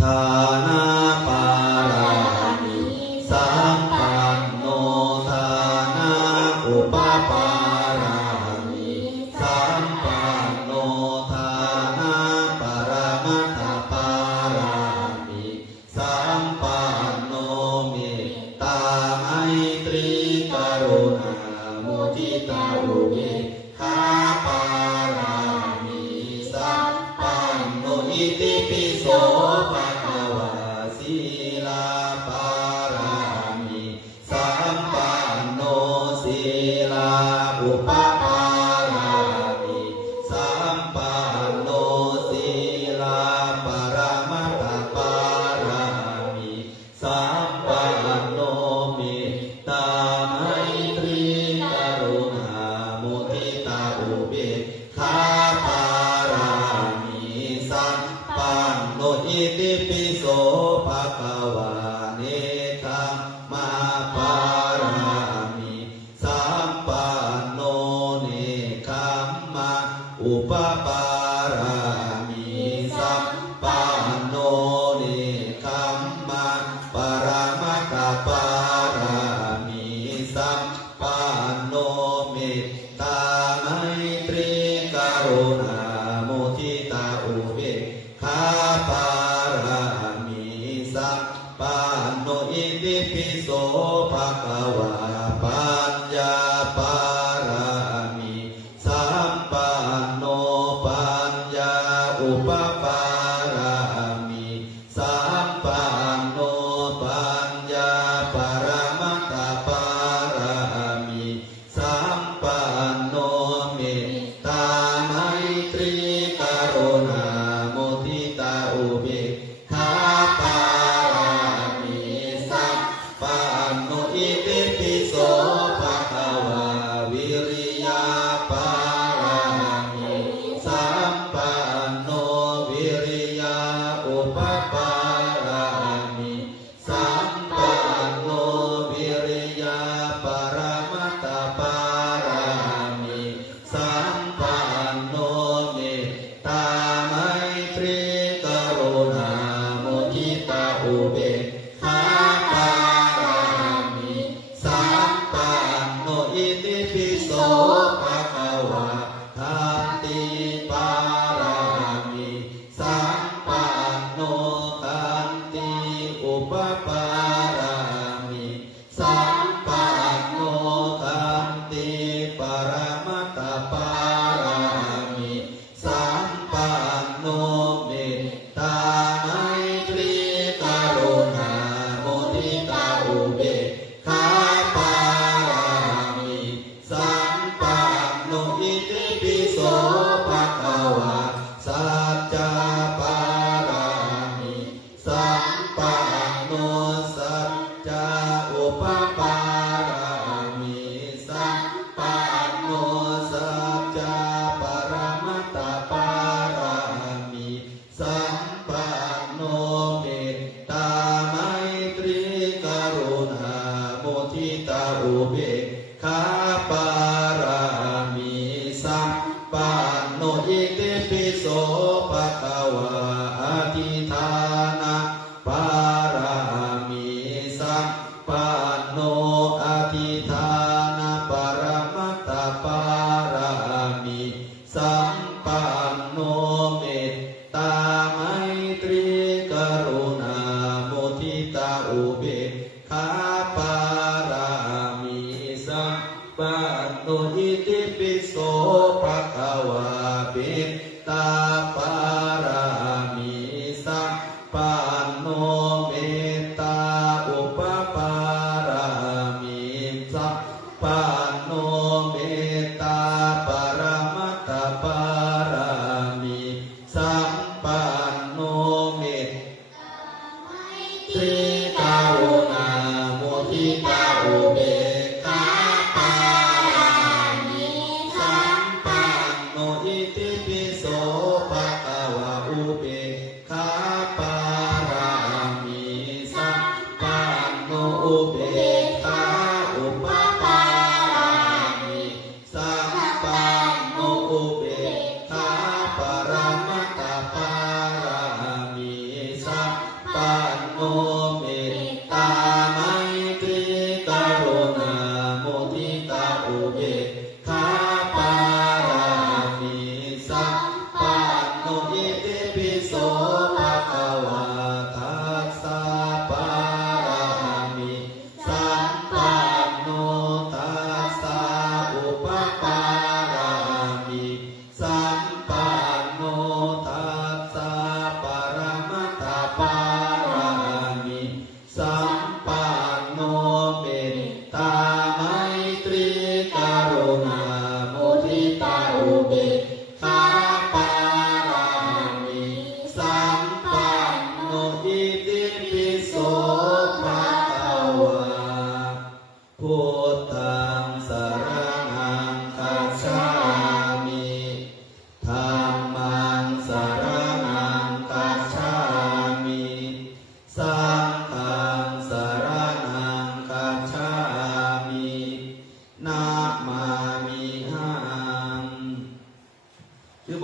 ทานาปารามิสัมปันโนทานาอุปปารามิสัมปันโนทานาปรมัตถปารามิสัมปันโนเมตตาไมตรีกรุณามุทิตาอุเบกขาปารามิสัมปันโนอิติปิโสภะคะวะศีลปารามิสัมปันโนศีลอุปปารามิสัมปันโนศีลปรมัตถปารามิสัมปันโนเมตตาไมตรีกรุณามุทิตาอุเบกขาปารามิสัมปันโนอิติปิโสภะคะวะเนกะมาปารามิสัมปันโนเนกะมาอุปปารามิสัมปันโนเนกะมาปรมัตถปารามิสัมปันโนเมตตาไมตรีกรุณามุทิตาอุเบกขาปารามิสัมปันโนอิติปิโสภะคะวะปัญญาปารามิสัมปันโนปัญญาอุปปารามิสัมปันโนปัญญาปรมัตถปารามิสัมปันโนเมตตาไมตรีกรุณามุทิตาอุเบกขาปารามิสัมปันโนอิติปิโสภะคะวะวิริยาปารามิสัมปันโนวิริยาอุปปารามิสัมปันโนวิริยาปรมัตถปารามิสัมปันโนเมตตาไมตรีกรุณามุทิตาอุเบกขาปารามิสัมปันโนอิติปิโสภะคะวะทันติปารามิสัมปันโนทันติอุปปารามิสัมปันโนทันติปรมัตถปารามิสัมปันโนเมตตาไมตรีกรุณามุทิตาอุเบกขาปารามิสัมปันโนอิติปิโสภะคะวะสัจจปารามิสัมปันโนสัจจอุปปารามิสัมปันโนสัจจปรมัตถปารามิสัมปันโนเมตตาไมตรีกรุณามุทิตาอุเบกขาปารามิสัมปันโนอิติปิโสภะคะวะอธิฐานะปารามิสัมปันโนอธิฐานะปรมัตถปารามิสัมปันโนเมตตาไมตรีกรุณามุทิตาอุเบกขาปารามิสัมปันโนอิติปิโสภะคะวะเมตตาปารามิสัมปันโนเมตตาอุปปารามิสัมปันโนเมตตาปรมัตถปารามิสัมปันโนเมตตรีกรุณามุทิตาอุเบกขาปารามิสัมปันโนอิติปิโสภะคะวะอุเบกขาปารา ปันโน